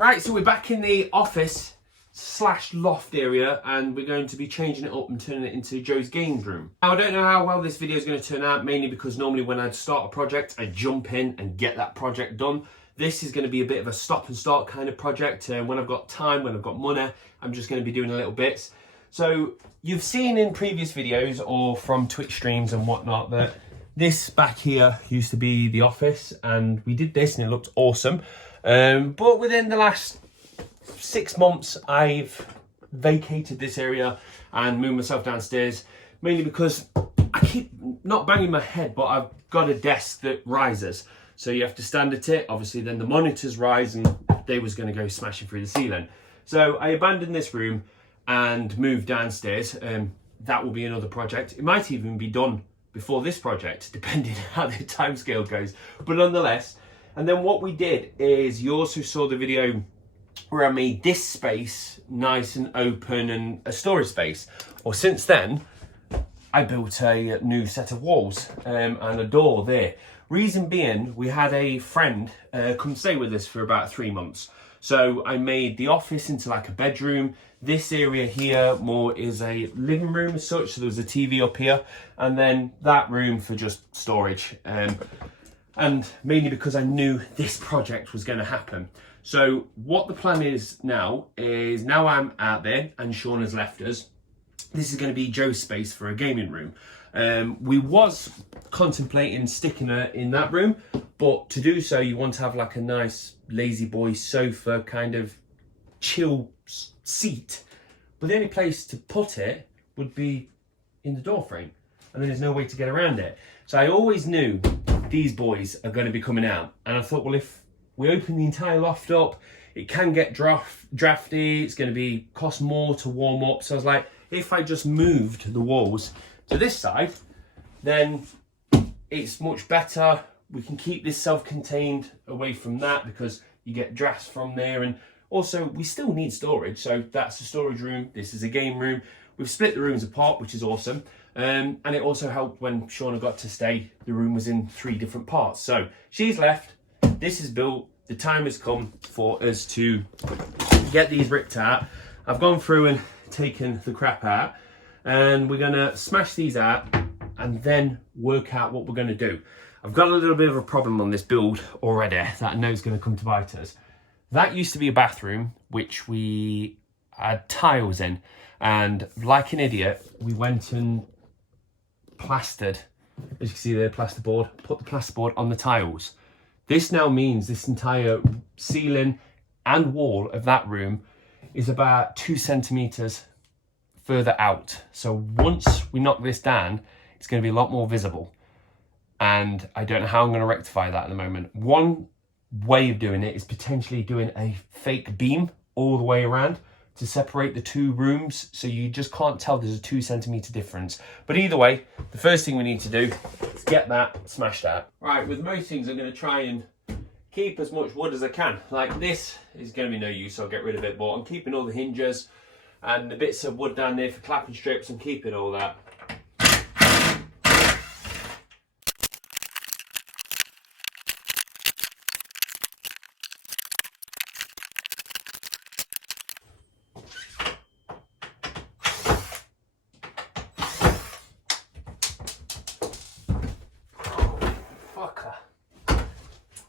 Right, so we're back in the office slash loft area, and we're going to be changing it up and turning it into Joe's games room. Now, I don't know how well this video is going to turn out, mainly because normally when I start a project, I jump in and get that project done. This is going to be a bit of a stop and start kind of project. When I've got time, when I've got money, I'm just going to be doing a little bits. So you've seen in previous videos or from Twitch streams and whatnot that this back here used to be the office, and we did this and it looked awesome. But within the last 6 months, I've vacated this area and moved myself downstairs, mainly because I keep not banging my head, but I've got a desk that rises. So you have to stand at it. Obviously, then the monitors rise and they was going to go smashing through the ceiling. So I abandoned this room and moved downstairs. That will be another project. It might even be done before this project, depending on how the timescale goes. But nonetheless, and then what we did is, you also saw the video where I made this space nice and open and a storage space. Well, since then, I built a new set of walls and a door there. Reason being, we had a friend come stay with us for about 3 months. So I made the office into like a bedroom. This area here more is a living room as such. So there was a TV up here, and then that room for just storage. And mainly because I knew this project was going to happen. So what the plan is now I'm out there and Sean has left us. This is going to be Joe's space for a gaming room. We was contemplating sticking her in that room, but to do so you want to have like a nice lazy boy sofa kind of chill seat. But the only place to put it would be in the door frame, and there's no way to get around it. So I always knew these boys are going to be coming out, and I thought, well, if we open the entire loft up, it can get drafty, it's going to cost more to warm up. So I was like, if I just moved the walls to this side, then it's much better. We can keep this self-contained away from that, because you get drafts from there, and also we still need storage. So that's a storage room, this is a game room. We've split the rooms apart, which is awesome. And it also helped when Shauna got to stay, the room was in 3 different parts. So she's left, this is built, the time has come for us to get these ripped out. I've gone through and taken the crap out, and we're gonna smash these out and then work out what we're gonna do. I've got a little bit of a problem on this build already that I know is gonna come to bite us. That used to be a bathroom, which we had tiles in, and like an idiot, we went and plastered, as you can see there, plasterboard, put the plasterboard on the tiles. This now means this entire ceiling and wall of that room is about 2 centimeters further out. So once we knock this down, it's going to be a lot more visible. And I don't know how I'm going to rectify that at the moment. One way of doing it is potentially doing a fake beam all the way around to separate the 2 rooms, so you just can't tell there's a 2 centimeter difference. But either way, the first thing we need to do is get that smashed out. Right, with most things I'm going to try and keep as much wood as I can. Like this is going to be no use, so I'll get rid of it, but I'm keeping all the hinges and the bits of wood down there for clapping strips, and keeping all that.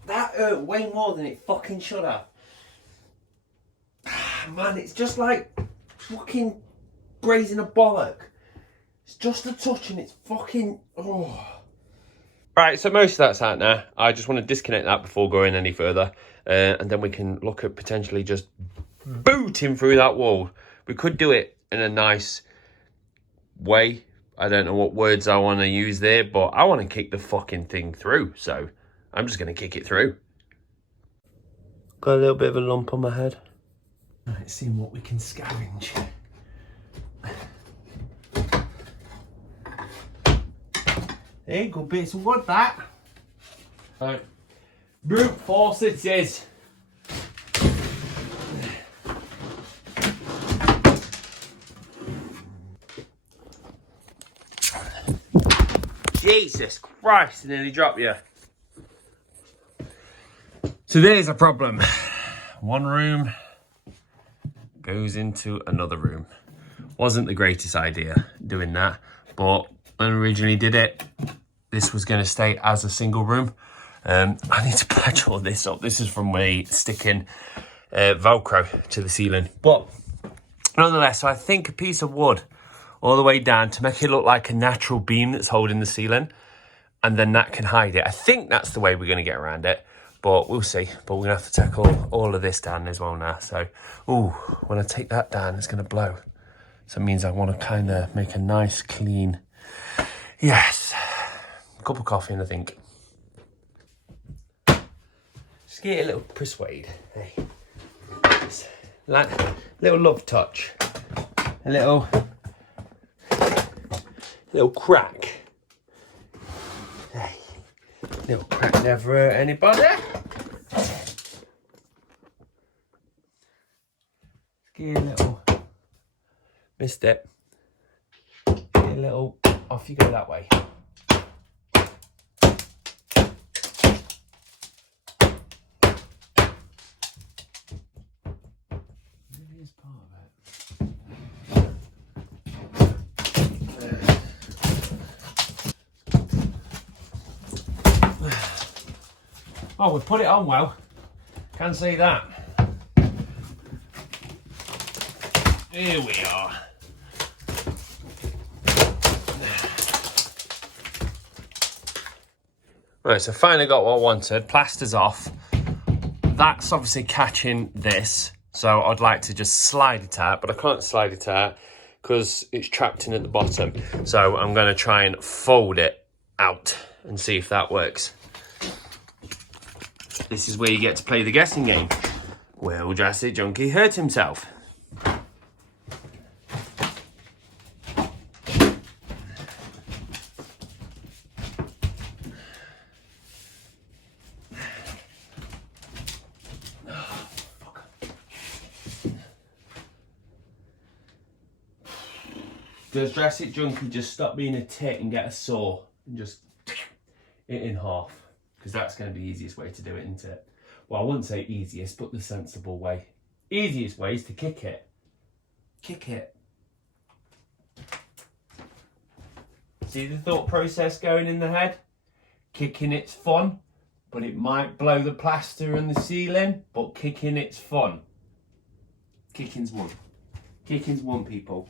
That hurt way more than it fucking should have. Man, it's just like fucking grazing a bollock. It's just a touch and it's fucking... oh. Right, so most of that's out now. I just want to disconnect that before going any further. And then we can look at potentially just booting through that wall. We could do it in a nice way. I don't know what words I want to use there, but I want to kick the fucking thing through. So I'm just going to kick it through. Got a little bit of a lump on my head. Let's see what we can scavenge. There you go, bits of wood, that. Right. Brute force it is. Jesus Christ, it nearly dropped you. So there's a problem. one room goes into another room. Wasn't the greatest idea doing that, but when I originally did it, this was going to stay as a single room. I need to patch all this up. This is from me sticking Velcro to the ceiling. But nonetheless, so I think a piece of wood all the way down to make it look like a natural beam that's holding the ceiling, and then that can hide it. I think that's the way we're going to get around it, but we'll see. But we're going to have to tackle all of this down as well now. So, ooh, when I take that down, it's going to blow. So it means I want to kind of make a nice, clean, yes, cup of coffee, and I think. Just get a little persuade. Hey. Just like little love touch. A little crack. Hey. Little crack never hurt anybody. Get a little. Missed it. Get a little. Off you go that way. It is part of it. Oh, we put it on well. Can see that. Here we are. Right, so finally got what I wanted. Plaster's off. That's obviously catching this, so I'd like to just slide it out, but I can't slide it out because it's trapped in at the bottom. So I'm going to try and fold it out and see if that works. This is where you get to play the guessing game. Will JurassicJunkie hurt himself? Does JurassicJunkie just stop being a tit and get a saw and just it in half? Because that's going to be the easiest way to do it, isn't it? Well, I wouldn't say easiest, but the sensible way. Easiest way is to kick it. Kick it. See the thought process going in the head? Kicking it's fun, but it might blow the plaster and the ceiling, but kicking it's fun. Kicking's one. Kicking's one, people.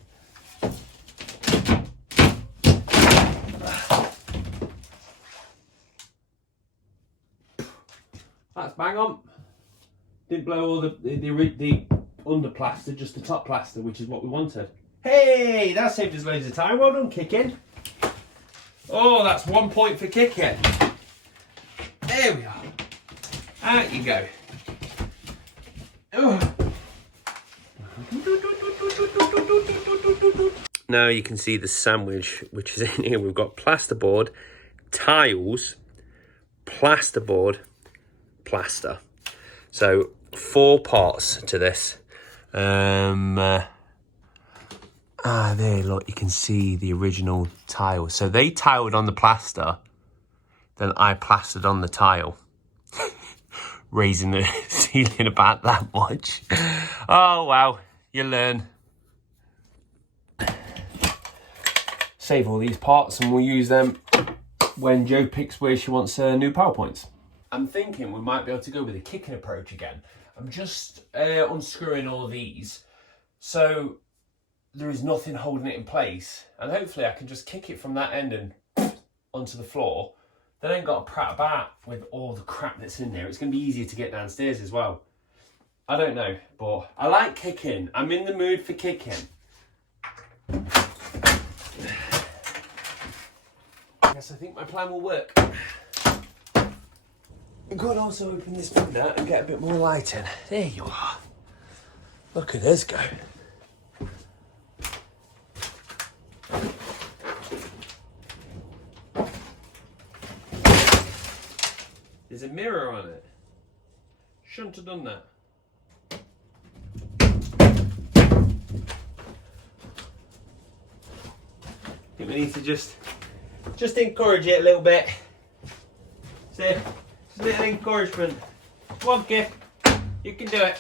That's bang on. Didn't blow all the under plaster, just the top plaster, which is what we wanted. Hey, that saved us loads of time. Well done, kicking. Oh, that's 1 point for kicking. There we are. Out you go. Oh. Now you can see the sandwich which is in here. We've got plasterboard, tiles, plasterboard, plaster. So 4 parts to this. There, look, you can see the original tile. So they tiled on the plaster, then I plastered on the tile. Raising the ceiling about that much. Oh, wow, you learn. Save all these parts and we'll use them when Jo picks where she wants new PowerPoints. I'm thinking we might be able to go with a kicking approach again. I'm just unscrewing all these, so there is nothing holding it in place, and hopefully I can just kick it from that end and onto the floor. Then I ain't got to prat about with all the crap that's in there. It's going to be easier to get downstairs as well. I don't know, but I like kicking. I'm in the mood for kicking. Yes, I think my plan will work. I could also open this window and get a bit more light in. There you are. Look at this go. There's a mirror on it. Shouldn't have done that. I think we need to just encourage it a little bit. See, just a little encouragement. Come on, Kip. You can do it.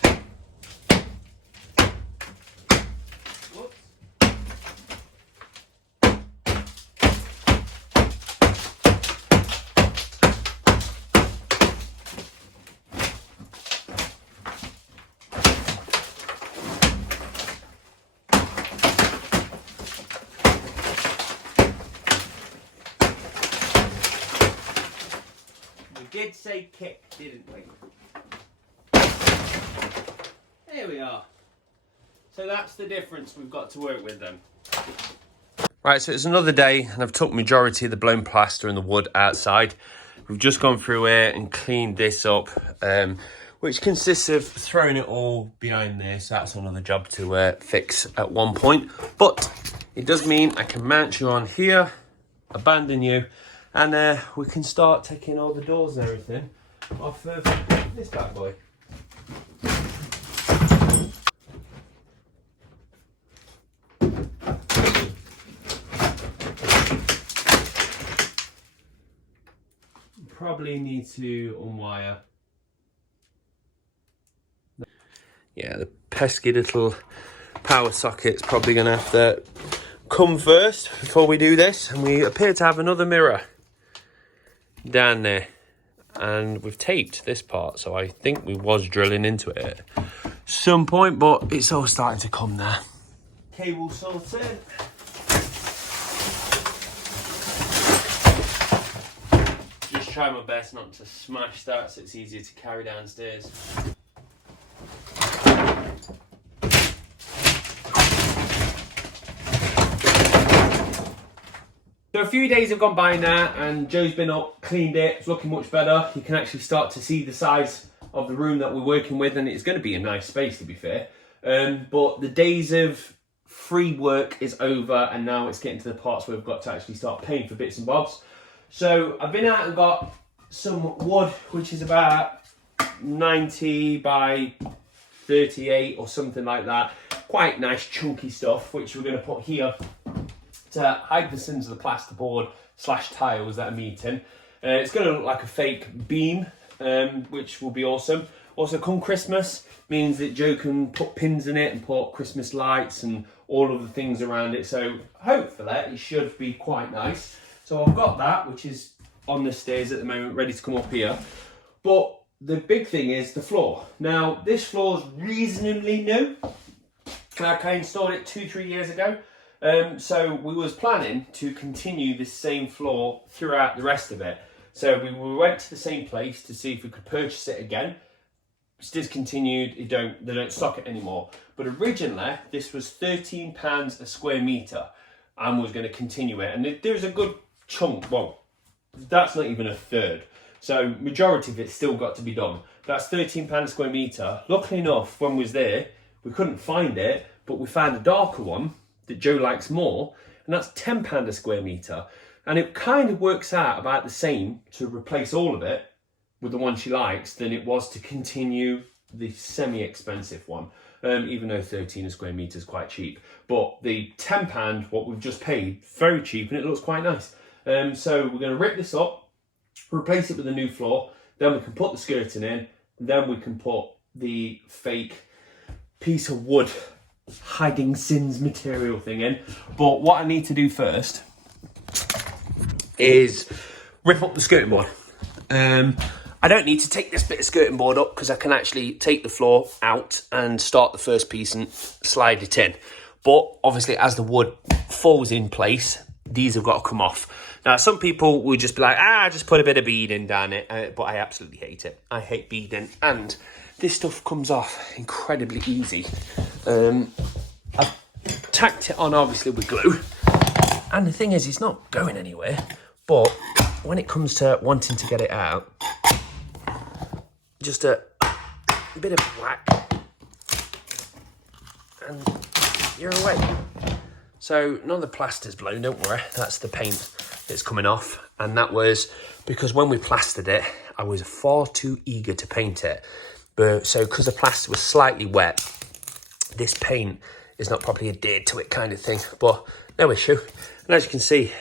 Whoops. We did say kick, didn't we? There we are. So that's the difference we've got to work with then. Right, so it's another day and I've took majority of the blown plaster and the wood outside. We've just gone through here and cleaned this up, which consists of throwing it all behind there. So that's another job to fix at one point. But it does mean I can mount you on here, abandon you, and we can start taking all the doors and everything off of this bad boy. Probably need to unwire. Yeah, the pesky little power socket's probably going to have to come first before we do this. And we appear to have another mirror down there. And we've taped this part, so I think we was drilling into it at some point, but it's all starting to come now. Cable sorted. Try my best not to smash that so it's easier to carry downstairs. So a few days have gone by now and Joe's been up, cleaned it, it's looking much better. You can actually start to see the size of the room that we're working with, and it's going to be a nice space to be fair. But the days of free work is over and now it's getting to the parts where we've got to actually start paying for bits and bobs. So I've been out and got some wood, which is about 90 by 38 or something like that. Quite nice chunky stuff, which we're going to put here to hide the sins of the plasterboard / tiles that are meeting. It's going to look like a fake beam, which will be awesome. Also, come Christmas, means that Joe can put pins in it and put Christmas lights and all of the things around it. So hopefully it should be quite nice. So I've got that, which is on the stairs at the moment, ready to come up here. But the big thing is the floor. Now, this floor is reasonably new. I installed it 2-3 years ago. So we was planning to continue this same floor throughout the rest of it. So we went to the same place to see if we could purchase it again. It's discontinued, they don't stock it anymore. But originally, this was £13 a square metre and was going to continue it. And there's a good chunk, well, that's not even a third. So majority of it's still got to be done. That's £13 a square metre. Luckily enough, when we was there, we couldn't find it, but we found a darker one that Joe likes more, and that's £10 a square metre. And it kind of works out about the same to replace all of it with the one she likes than it was to continue the semi-expensive one. Even though 13 a square metre is quite cheap. But the £10, what we've just paid, very cheap, and it looks quite nice. So we're going to rip this up, replace it with a new floor, then we can put the skirting in, then we can put the fake piece of wood hiding sins material thing in. But what I need to do first is rip up the skirting board. I don't need to take this bit of skirting board up because I can actually take the floor out and start the first piece and slide it in. But obviously as the wood falls in place, these have got to come off. Now, some people will just be like, just put a bit of beading down it. But I absolutely hate it. I hate beading. And this stuff comes off incredibly easy. I've tacked it on, obviously, with glue. And the thing is, it's not going anywhere. But when it comes to wanting to get it out, just a bit of whack. And you're away. So none of the plaster's blown, don't worry. That's the paint that's coming off. And that was because when we plastered it, I was far too eager to paint it. But so because the plaster was slightly wet, this paint is not properly adhered to it kind of thing. But no issue. And as you can see,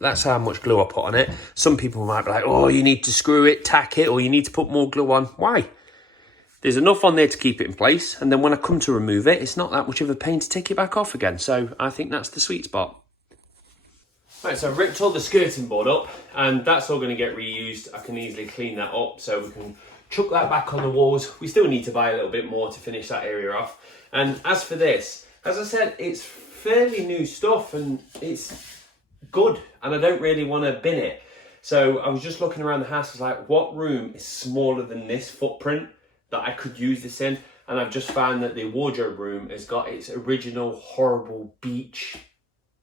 that's how much glue I put on it. Some people might be like, oh, you need to screw it, tack it, or you need to put more glue on. Why? there's enough on there to keep it in place. And then when I come to remove it, it's not that much of a pain to take it back off again. So I think that's the sweet spot. Right, so I've ripped all the skirting board up and that's all going to get reused. I can easily clean that up so we can chuck that back on the walls. We still need to buy a little bit more to finish that area off. And as for this, as I said, it's fairly new stuff and it's good and I don't really want to bin it. So I was just looking around the house, I was like, what room is smaller than this footprint that I could use this in? And I've just found that the wardrobe room has got its original horrible beach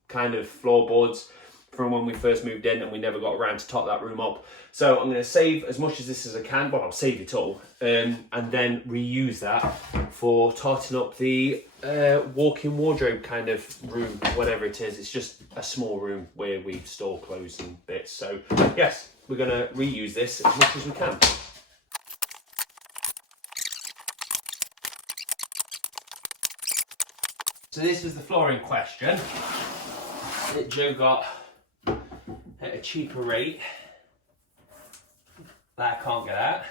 kind of floorboards from when we first moved in and we never got around to top that room up. So I'm going to save as much of this as I can, well I'll save it all, and then reuse that for tarting up the walk-in wardrobe kind of room, whatever it is. It's just a small room where we store clothes and bits. So yes, we're going to reuse this as much as we can. So this was the floor in question that Joe got at a cheaper rate that I can't get out.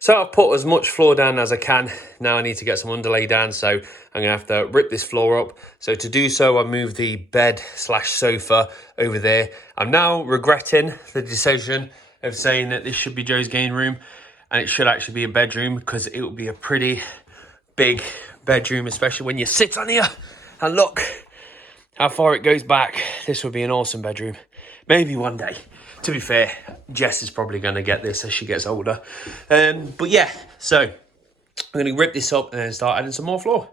So I've put as much floor down as I can. Now I need to get some underlay down, so I'm going to have to rip this floor up. So to do so, I moved the bed / sofa over there. I'm now regretting the decision of saying that this should be Joe's game room and it should actually be a bedroom, because it would be a pretty big bedroom, especially when you sit on here and look how far it goes back. This would be an awesome bedroom. Maybe one day. To be fair, Jess is probably going to get this as she gets older. But yeah, so I'm going to rip this up and then start adding some more floor.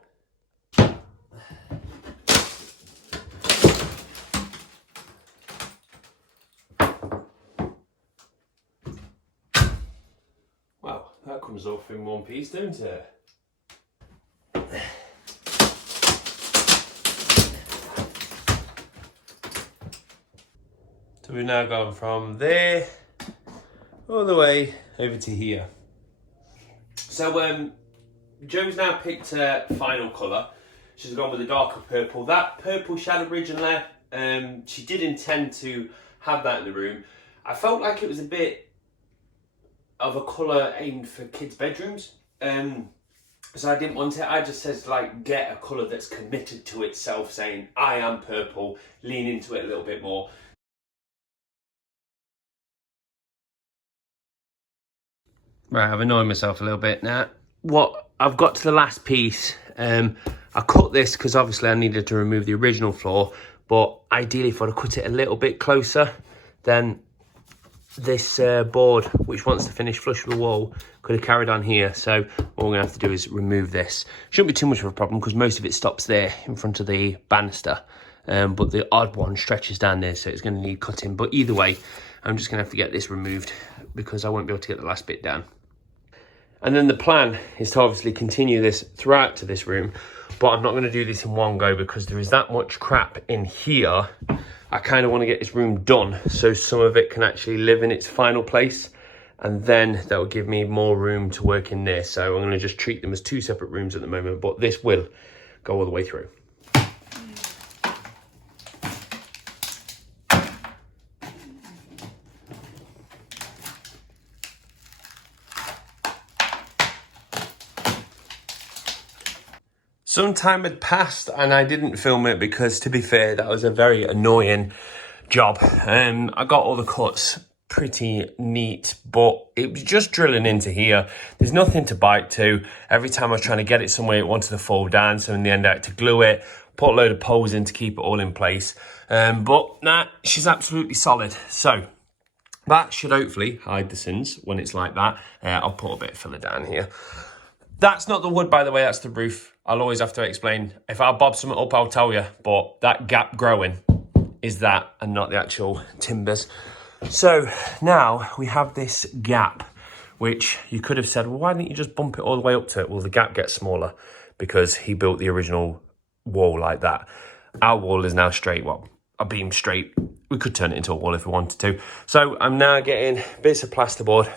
Wow, that comes off in one piece, don't it? So we've now gone from there all the way over to here. So Joe's now picked a final colour. She's gone with a darker purple. That purple she had originally, she did intend to have that in the room. I felt like it was a bit of a colour aimed for kids' bedrooms. So I didn't want it. I just said, like, get a colour that's committed to itself, saying, I am purple, lean into it a little bit more. Right, I've annoyed myself a little bit now. What I've got to the last piece, I cut this because obviously I needed to remove the original floor, but ideally if I'd have cut it a little bit closer, then this board, which wants to finish flush with the wall, could have carried on here. So what we're gonna have to do is remove this. Shouldn't be too much of a problem because most of it stops there in front of the banister, but the odd one stretches down there, so it's gonna need cutting. But either way, I'm just gonna have to get this removed because I won't be able to get the last bit down. And then the plan is to obviously continue this throughout to this room, but I'm not going to do this in one go because there is that much crap in here. I kind of want to get this room done so some of it can actually live in its final place, and then that will give me more room to work in there. So I'm going to just treat them as two separate rooms at the moment, but this will go all the way through. Some time had passed and I didn't film it because, to be fair, that was a very annoying job. I got all the cuts pretty neat, but it was just drilling into here. There's nothing to bite to. Every time I was trying to get it somewhere, it wanted to fall down. So in the end, I had to glue it, put a load of poles in to keep it all in place. But nah, she's absolutely solid. So that should hopefully hide the sins when it's like that. I'll put a bit of filler down here. That's not the wood, by the way, that's the roof. I'll always have to explain. If I bob something up, I'll tell you. But that gap growing is that and not the actual timbers. So now we have this gap, which you could have said, well, why didn't you just bump it all the way up to it? Well, the gap gets smaller because he built the original wall like that. Our wall is now straight, well, a beam straight. We could turn it into a wall if we wanted to. So I'm now getting bits of plasterboard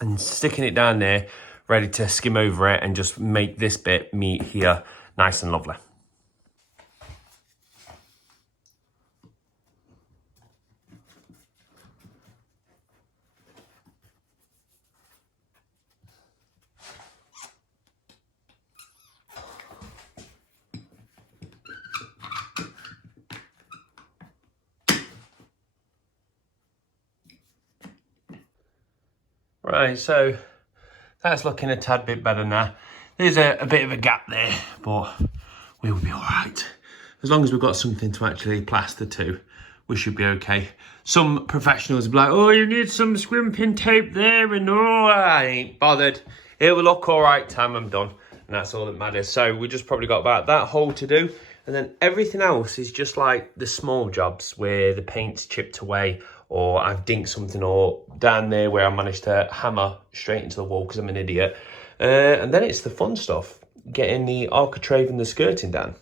and sticking it down there, ready to skim over it and just make this bit meet here nice and lovely. Right, so that's looking a tad bit better now. There's a bit of a gap there, but we'll be all right. As long as we've got something to actually plaster to, we should be okay. Some professionals will be like, oh, you need some scrimping tape there, and oh, I ain't bothered. It will look all right time I'm done, and that's all that matters. So we just probably got about that hole to do, and then everything else is just like the small jobs where the paint's chipped away, or I've dinked something, or down there where I managed to hammer straight into the wall because I'm an idiot. And then it's the fun stuff, getting the architrave and the skirting down.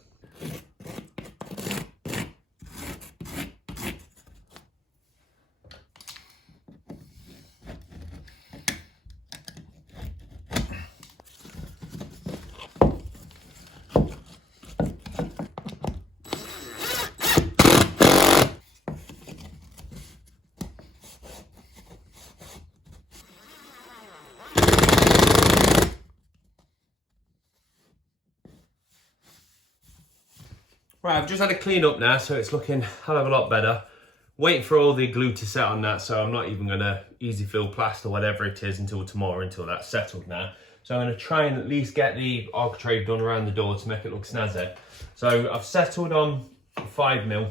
Right, I've just had a clean up now, so it's looking a hell of a lot better. Waiting for all the glue to set on that, so I'm not even gonna easy fill plaster, whatever it is, until tomorrow, until that's settled now. So I'm gonna try and at least get the architrave done around the door to make it look snazzy. So I've settled on 5mm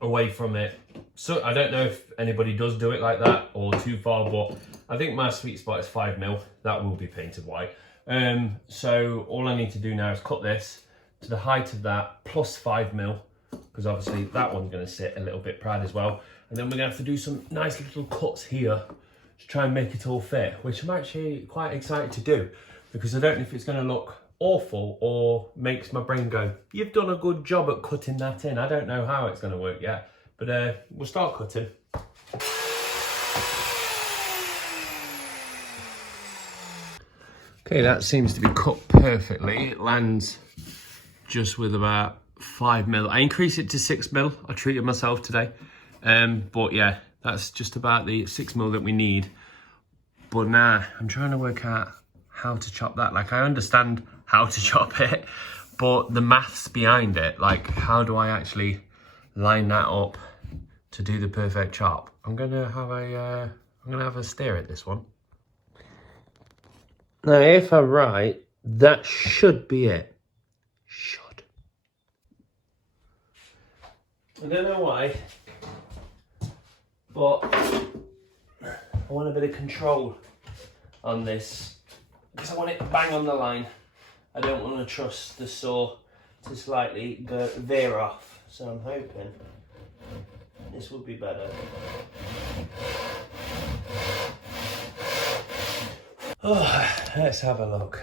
away from it. So I don't know if anybody does do it like that or too far, but I think my sweet spot is 5mm. That will be painted white. So all I need to do now is cut this to the height of that plus 5mm, because obviously that one's going to sit a little bit proud as well. And then we're going to have to do some nice little cuts here to try and make it all fit, which I'm actually quite excited to do, because I don't know if it's going to look awful or makes my brain go, you've done a good job at cutting that in. I don't know how it's going to work yet, but we'll start cutting. Okay, that seems to be cut perfectly. It lands just with about 5mm. I increased it to 6mm. I treated myself today. But yeah, that's just about the 6mm that we need. But now I'm trying to work out how to chop that. Like, I understand how to chop it, but the maths behind it, like how do I actually line that up to do the perfect chop? I'm gonna have a stare at this one. Now, if I'm right, that should be it. Should. I don't know why, but I want a bit of control on this because I want it bang on the line. I don't want to trust the saw to slightly veer off, so I'm hoping this will be better. Oh, let's have a look.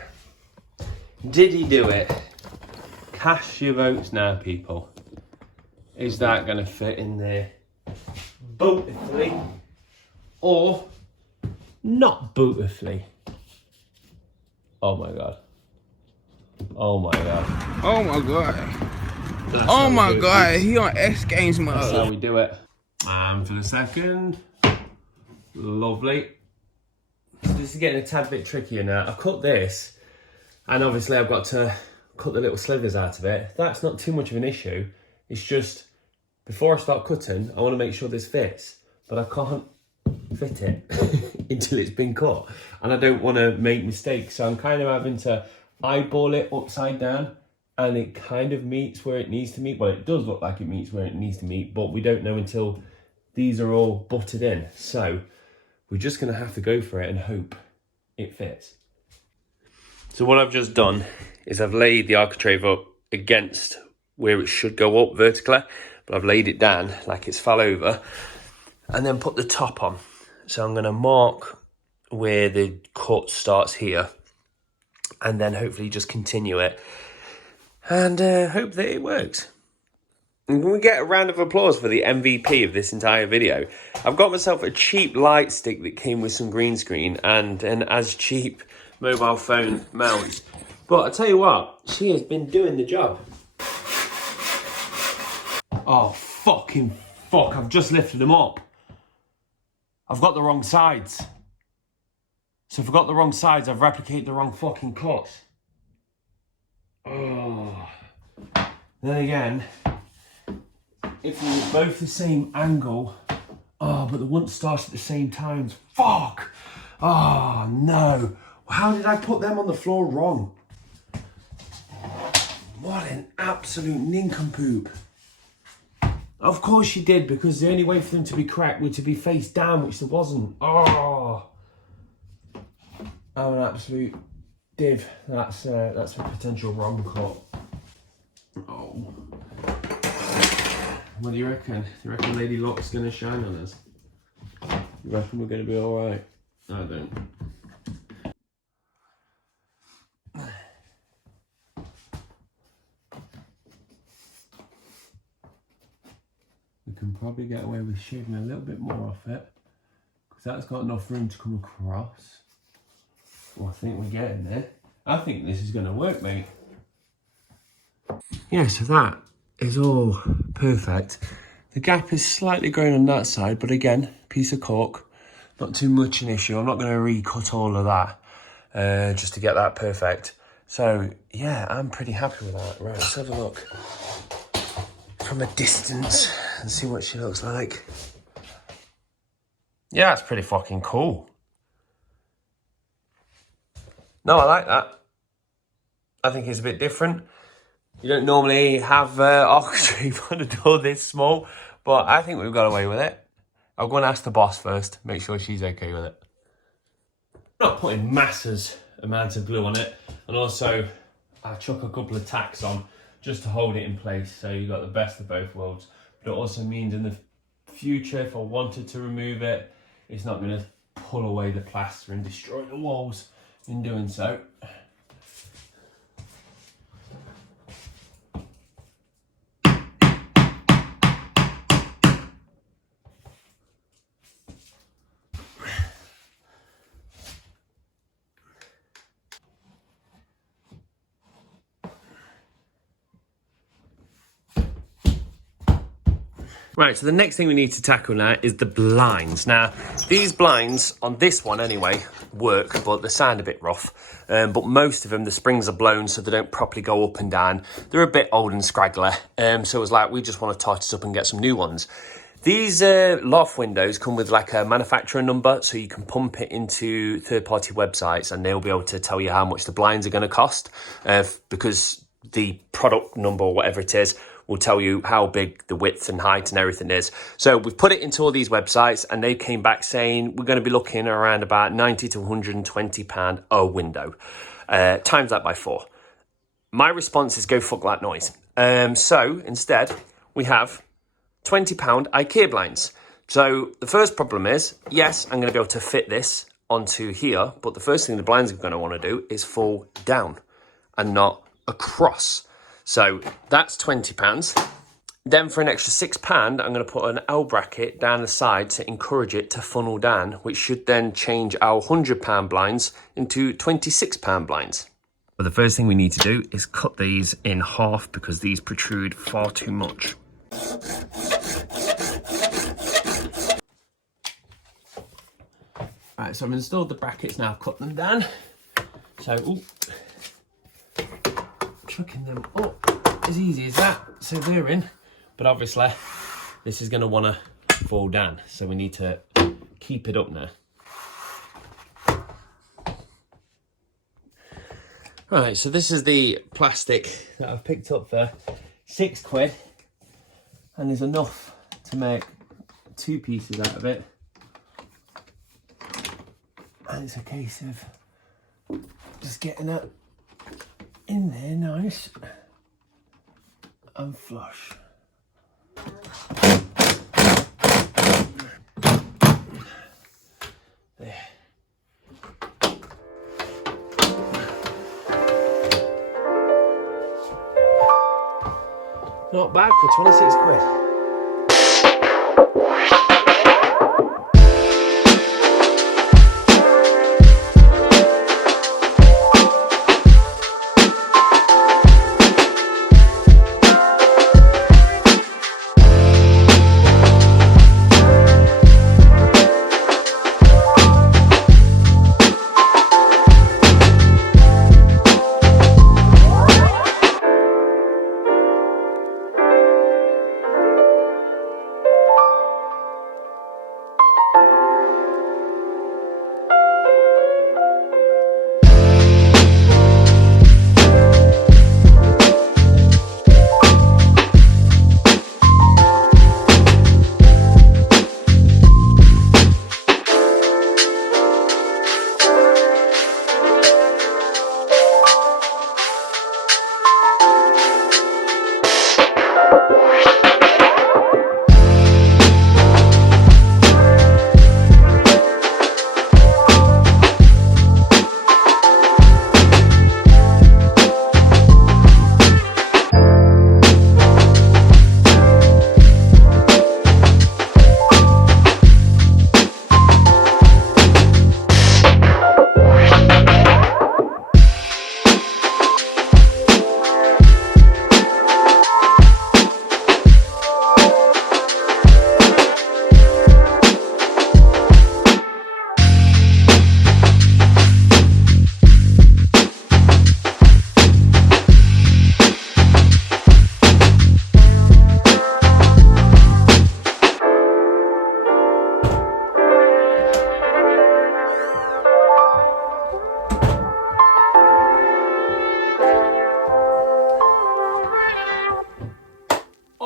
Did he do it? Cast your votes now, people. Is that going to fit in there beautifully or not beautifully? Oh my god. Oh my god. Oh my god. Oh my god, he on X Games mode. That's how we do it. And for the second. Lovely. This is getting a tad bit trickier now. I've cut this, and obviously I've got to cut the little slivers out of it. That's not too much of an issue. It's just, before I start cutting, I want to make sure this fits, but I can't fit it until it's been cut. And I don't want to make mistakes, so I'm kind of having to eyeball it upside down, and it kind of meets where it needs to meet. Well, it does look like it meets where it needs to meet, but we don't know until these are all butted in. So we're just going to have to go for it and hope it fits. So what I've just done is I've laid the architrave up against where it should go up vertically, but I've laid it down like it's fell over and then put the top on. So I'm going to mark where the cut starts here and then hopefully just continue it and hope that it works. And can we get a round of applause for the MVP of this entire video? I've got myself a cheap light stick that came with some green screen and an as cheap mobile phone mounts. But I tell you what, she has been doing the job. Oh, fucking fuck, I've just lifted them up. I've got the wrong sides. So if I've got the wrong sides, I've replicated the wrong fucking cuts. Oh. Then again, if we were both the same angle, oh, but they wouldn't start at the same times. Fuck! Oh, no. How did I put them on the floor wrong? What an absolute nincompoop. Of course you did, because the only way for them to be correct would to be face down, which there wasn't. Oh, I'm an absolute div. That's a potential wrong cut. Oh. What do you reckon? Do you reckon Lady Luck's going to shine on us? You reckon we're going to be alright? I don't. We can probably get away with shaving a little bit more off it, because that's got enough room to come across. Well, I think we're getting there. I think this is going to work, mate. Yeah, so that is all perfect. The gap is slightly growing on that side, but again, piece of cork, not too much an issue. I'm not going to recut all of that just to get that perfect. So yeah, I'm pretty happy with that. Right, let's have a look from a distance and see what she looks like. Yeah, it's pretty fucking cool. No, I like that. I think it's a bit different. You don't normally have Architrave on a door this small, but I think we've got away with it. I'm going to ask the boss first, make sure she's okay with it. I'm not putting massive amounts of glue on it, and also I chuck a couple of tacks on just to hold it in place, so you've got the best of both worlds. But it also means in the future, if I wanted to remove it, it's not going to pull away the plaster and destroy the walls in doing so. Right, so the next thing we need to tackle now is the blinds. Now, these blinds, on this one anyway, work, but they sound a bit rough. But most of them, the springs are blown, so they don't properly go up and down. They're a bit old and scraggly, so it was like, we just want to tighten up and get some new ones. These loft windows come with like a manufacturer number, so you can pump it into third-party websites, and they'll be able to tell you how much the blinds are going to cost, because the product number or whatever it is will tell you how big the width and height and everything is. So we've put it into all these websites, and they came back saying we're going to be looking around about £90 to £120 a window. Times that by 4. My response is go fuck that noise. So instead, we have £20 IKEA blinds. So the first problem is, yes, I'm going to be able to fit this onto here, but the first thing the blinds are going to want to do is fall down and not across. So that's £20. Then for an extra £6, I'm going to put an L bracket down the side to encourage it to funnel down, which should then change our £100 blinds into £26 blinds. But the first thing we need to do is cut these in half, because these protrude far too much. Right, so I've installed the brackets now, cut them down. So, chucking them up as easy as that, so they're in. But obviously this is going to want to fall down, so we need to keep it up now. Right, so this is the plastic that I've picked up for £6, and there's enough to make 2 pieces out of it, and it's a case of just getting it in there nice and flush. There. Not bad for £26.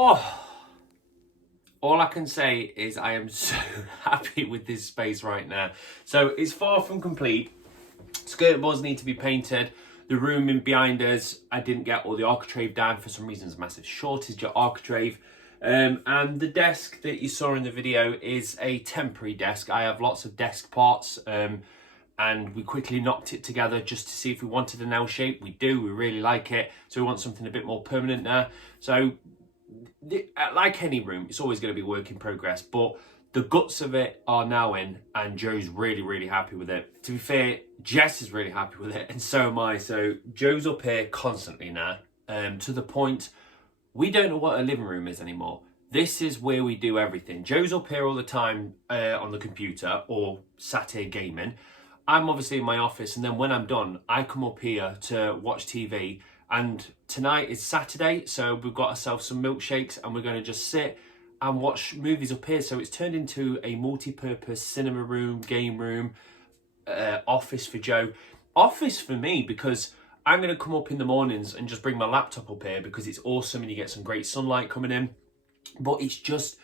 Oh, all I can say is I am so happy with this space right now. So it's far from complete. Skirt boards need to be painted. The room in behind us, I didn't get all the architrave down. For some reason, there's a massive shortage of architrave. And the desk that you saw in the video is a temporary desk. I have lots of desk parts, and we quickly knocked it together just to see if we wanted an L shape. We do, we really like it. So we want something a bit more permanent now. So like any room, it's always going to be work in progress, but the guts of it are now in, and Joe's really, really happy with it. To be fair, Jess is really happy with it, and so am I. So Joe's up here constantly now, to the point we don't know what a living room is anymore. This is where we do everything. Joe's up here all the time on the computer or sat here gaming. I'm obviously in my office, and then when I'm done, I come up here to watch TV. And tonight is Saturday, so we've got ourselves some milkshakes, and we're going to just sit and watch movies up here. So it's turned into a multi-purpose cinema room, game room, office for Joe. Office for me, because I'm going to come up in the mornings and just bring my laptop up here because it's awesome and you get some great sunlight coming in. But it's just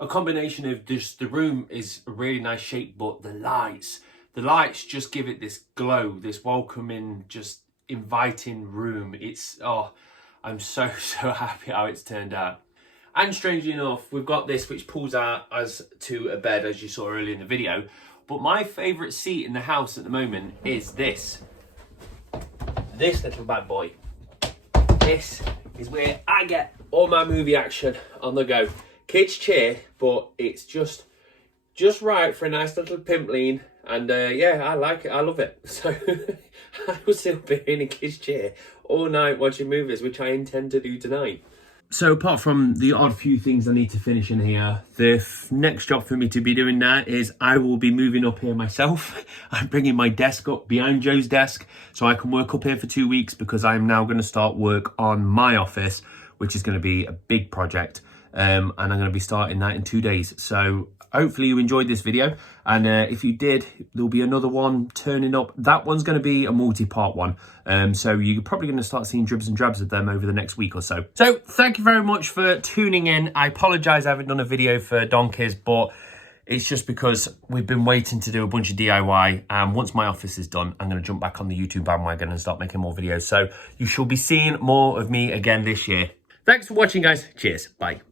a combination of just the room is a really nice shape, but the lights just give it this glow, this welcoming, just inviting room. It's, oh, I'm so happy how it's turned out. And strangely enough, we've got this which pulls out as to a bed, as you saw earlier in the video. But my favourite seat in the house at the moment is this little bad boy. This is where I get all my movie action on the go. Kids chair, but it's just right for a nice little pimp lean. And yeah, I like it. I love it. So I will still be in a kid's chair all night watching movies, which I intend to do tonight. So apart from the odd few things I need to finish in here, the next job for me to be doing now is I will be moving up here myself. I'm bringing my desk up behind Joe's desk so I can work up here for 2 weeks, because I'm now going to start work on my office, which is going to be a big project. And I'm going to be starting that in 2 days. So hopefully you enjoyed this video, and if you did, there'll be another one turning up. That one's going to be a multi-part one, so you're probably going to start seeing dribs and drabs of them over the next week or so. So thank you very much for tuning in. I apologise I haven't done a video for donkeys, but it's just because we've been waiting to do a bunch of DIY, and once my office is done, I'm going to jump back on the YouTube bandwagon and start making more videos. So you shall be seeing more of me again this year. Thanks for watching, guys. Cheers. Bye.